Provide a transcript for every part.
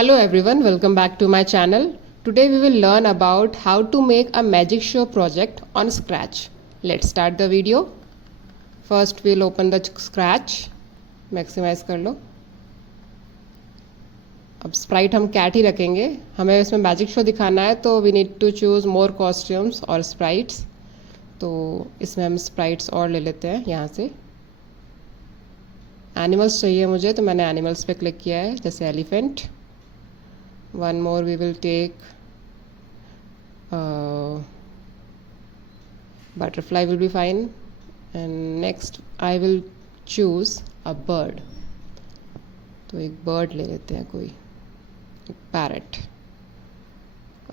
Hello everyone, welcome back to my channel. Today we will learn about how to make a magic show project on Scratch. Let's start the video. First we'll open the Scratch. Maximize कर लो. अब स्प्राइट हम कैट ही रखेंगे. हमें इसमें magic show दिखाना है तो we need to choose more costumes और स्प्राइट्स. तो इसमें हम स्प्राइट्स और ले लेते हैं यहाँ से. एनिमल्स चाहिए मुझे तो मैंने एनिमल्स पे क्लिक किया है, जैसे elephant. One more we will take butterfly will be fine, and next I will choose a bird. तो एक bird ले लेते हैं, कोई एक parrot.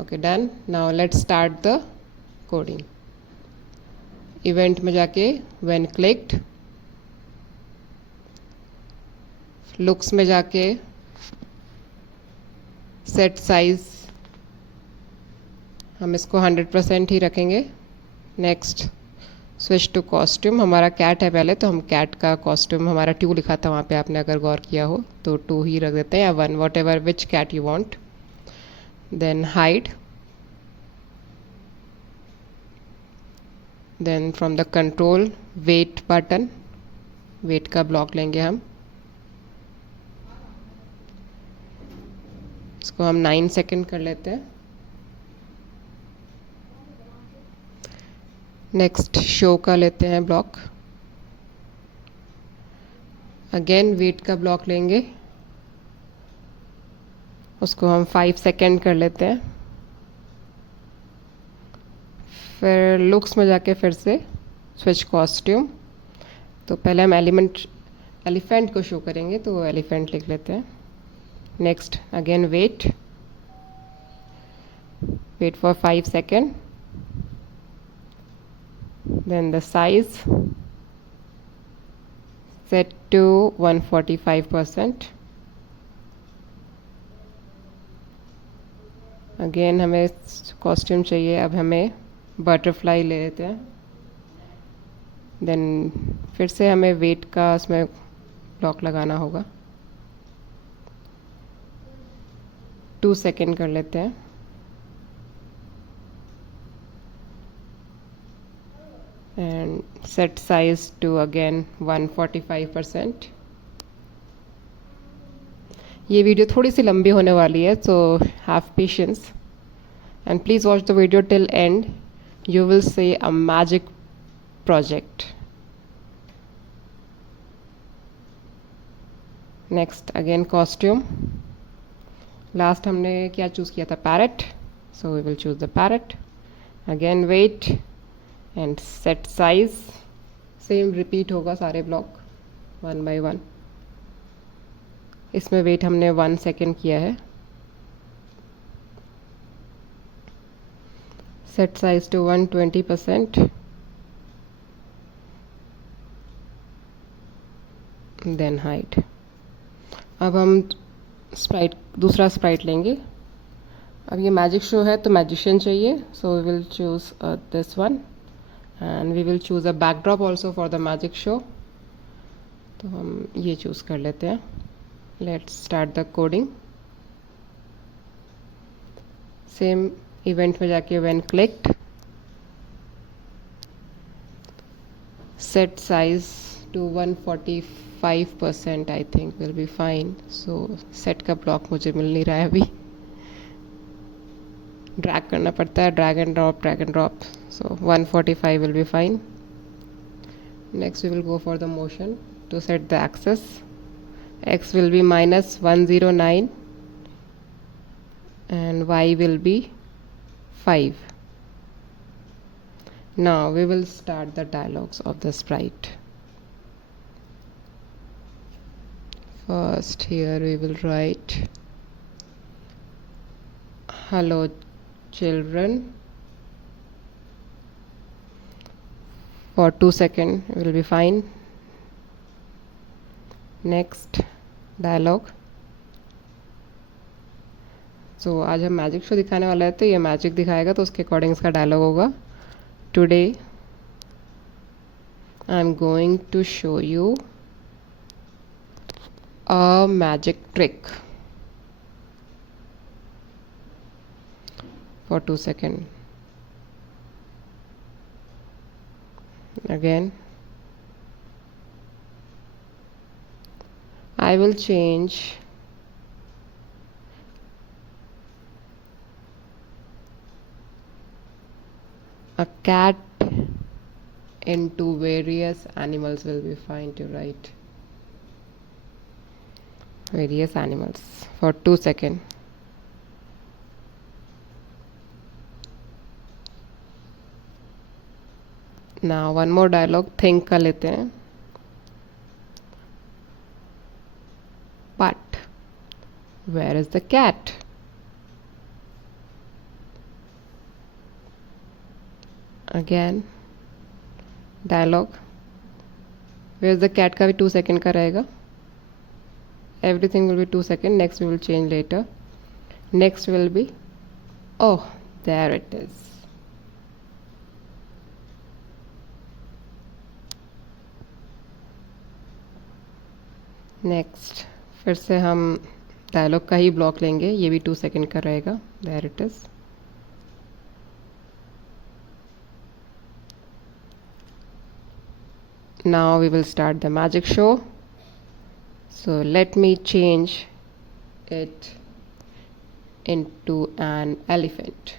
Okay, done. Now let's start the coding. Event में जाके when clicked, looks में जाके सेट साइज हम इसको 100% ही रखेंगे. Next switch to costume. हमारा कैट है पहले, तो हम कैट का कॉस्ट्यूम, हमारा 2 लिखा था वहाँ पे, आपने अगर गौर किया हो तो 2 ही रख देते हैं, या 1, whatever which cat you want. Then hide. Then from the control wait button, wait का ब्लॉक लेंगे हम. इसको हम 9 सेकेंड कर लेते हैं. नेक्स्ट शो का लेते हैं ब्लॉक. अगेन वेट का ब्लॉक लेंगे, उसको हम 5 सेकेंड कर लेते हैं. फिर लुक्स में जाके फिर से स्विच कॉस्ट्यूम. तो पहले हम एलिफेंट को शो करेंगे, तो एलिफेंट लिख लेते हैं. Next again wait for 5 seconds. Then the size set to 145%. Again हमें कॉस्ट्यूम चाहिए, अब हमें बटरफ्लाई ले लेते हैं. देन फिर से हमें वेट का उसमें ब्लॉक लगाना होगा. 2 सेकेंड कर लेते हैं. And set size to again 145%. ये वीडियो थोड़ी सी लंबी होने वाली है, so have patience and please watch the video till end. You will see a magic project. Next again costume. Last हमने क्या चूज़ किया था, parrot, so we will choose the parrot. Again wait and set size. Same repeat होगा सारे ब्लॉक 1 by 1. इसमें वेट हमने 1 second किया है. Set size to 120%. Then height. अब हम दूसरा स्प्राइट लेंगे. अब ये मैजिक शो है तो मैजिशियन चाहिए, so we will choose this one and we will choose a backdrop also for the magic show. तो हम ये चूज़ कर लेते हैं. Let's start the coding. Same event में जाके when clicked, set size to 145% I think will be fine. So set का block मुझे मिल नहीं रहा है अभी, ड्रैग करना पड़ता है, drag and drop. So 145 will be fine. Next we will go for the motion to set the axes. x will be -109 and y will be 5. Now we will start the dialogues of the sprite. First here we will write hello children. For 2 seconds will be fine. Next dialogue. So आज हम magic show दिखाने वाला है, तो ये मैजिक दिखाएगा, तो उसके अकॉर्डिंग इसका डायलॉग होगा. Today I am going to show you a magic trick. for 2 seconds. Again, I will change a cat into various animals will be fine to write. Various animals for 2 seconds. Now one more dialogue think कर लेते हैं. But where is the cat? Again dialogue. Where is the cat का भी 2 seconds का रहेगा. Everything will be 2 seconds. Next we will change later. Next will be, oh, there it is. Next फिर से हम डायलॉग का ही ब्लॉक लेंगे. ये भी 2 सेकंड का रहेगा. There it is. Now we will start the magic show. So let me change it into an elephant.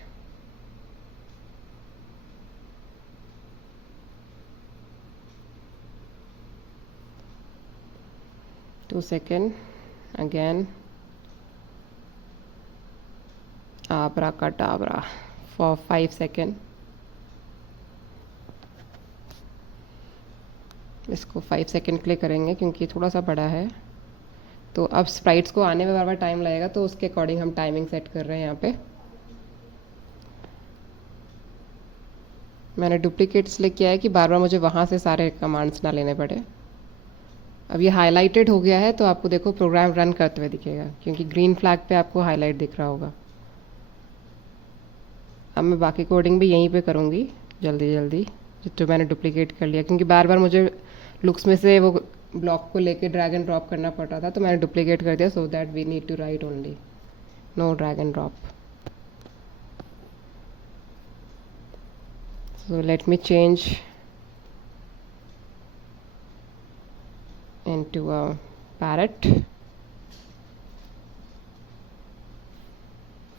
Two seconds. Again, abracadabra for 5 seconds. इसको 5 सेकेंड के लिए करेंगे क्योंकि थोड़ा सा बड़ा है. तो अब स्प्राइट्स को आने में बार बार टाइम लगेगा, तो उसके अकॉर्डिंग हम टाइमिंग सेट कर रहे हैं. यहाँ पे मैंने डुप्लीकेट इसलिए किया है कि बार बार मुझे वहाँ से सारे कमांड्स ना लेने पड़े. अब ये हाईलाइटेड हो गया है, तो आपको देखो प्रोग्राम रन करते हुए दिखेगा क्योंकि ग्रीन फ्लैग पे आपको हाईलाइट दिख रहा होगा. अब मैं बाकी कोडिंग भी यहीं पे करूँगी जल्दी जल्दी, जो मैंने डुप्लीकेट कर लिया क्योंकि बार बार मुझे लुक्स में से वो ब्लॉक को लेके ड्रैग एंड ड्रॉप करना पड़ रहा था, तो मैंने डुप्लीकेट कर दिया so that we need to write only, no drag and drop. So let me change into a parrot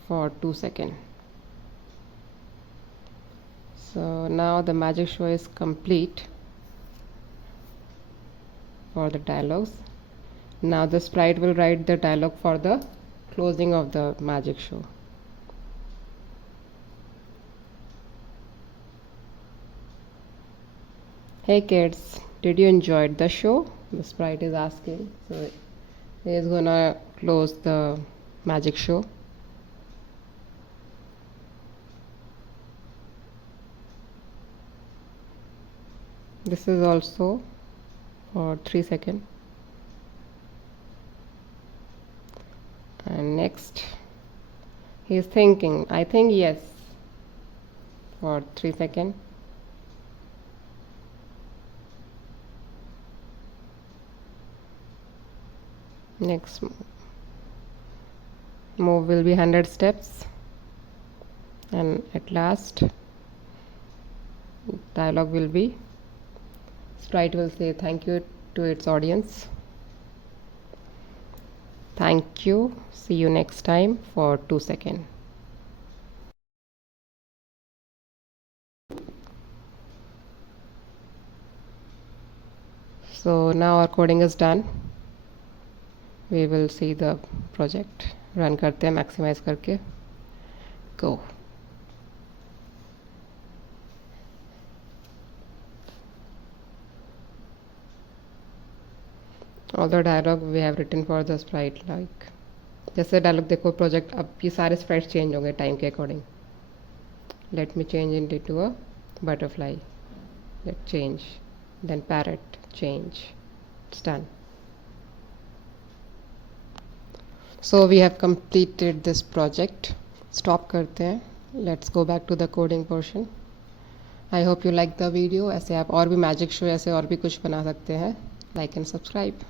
for 2 seconds. So now the magic show is complete for the dialogues. Now the sprite will write the dialogue for the closing of the magic show. Hey kids, did you enjoy the show? The sprite is asking. So he is gonna close the magic show. This is also for 3 seconds. And next he is thinking, I think yes, for 3 seconds. Next move will be 100 steps, and at last dialogue will be, sprite will say thank you to its audience. Thank you, see you next time for 2 seconds. So now our coding is done. We will see the project. Run करते हैं मैक्सिमाइज करके. Go. All the dialogue we have written for the sprite, like जैसे dialogue देखो project, अब ये सारे sprites change होंगे time के according. Let me change into a butterfly. Let change, then parrot, change. It's done. So we have completed this project. Stop करते हैं. Let's go back to the coding portion. I hope you like the video. ऐसे आप और भी magic show ऐसे और भी कुछ बना सकते हैं. Like and subscribe.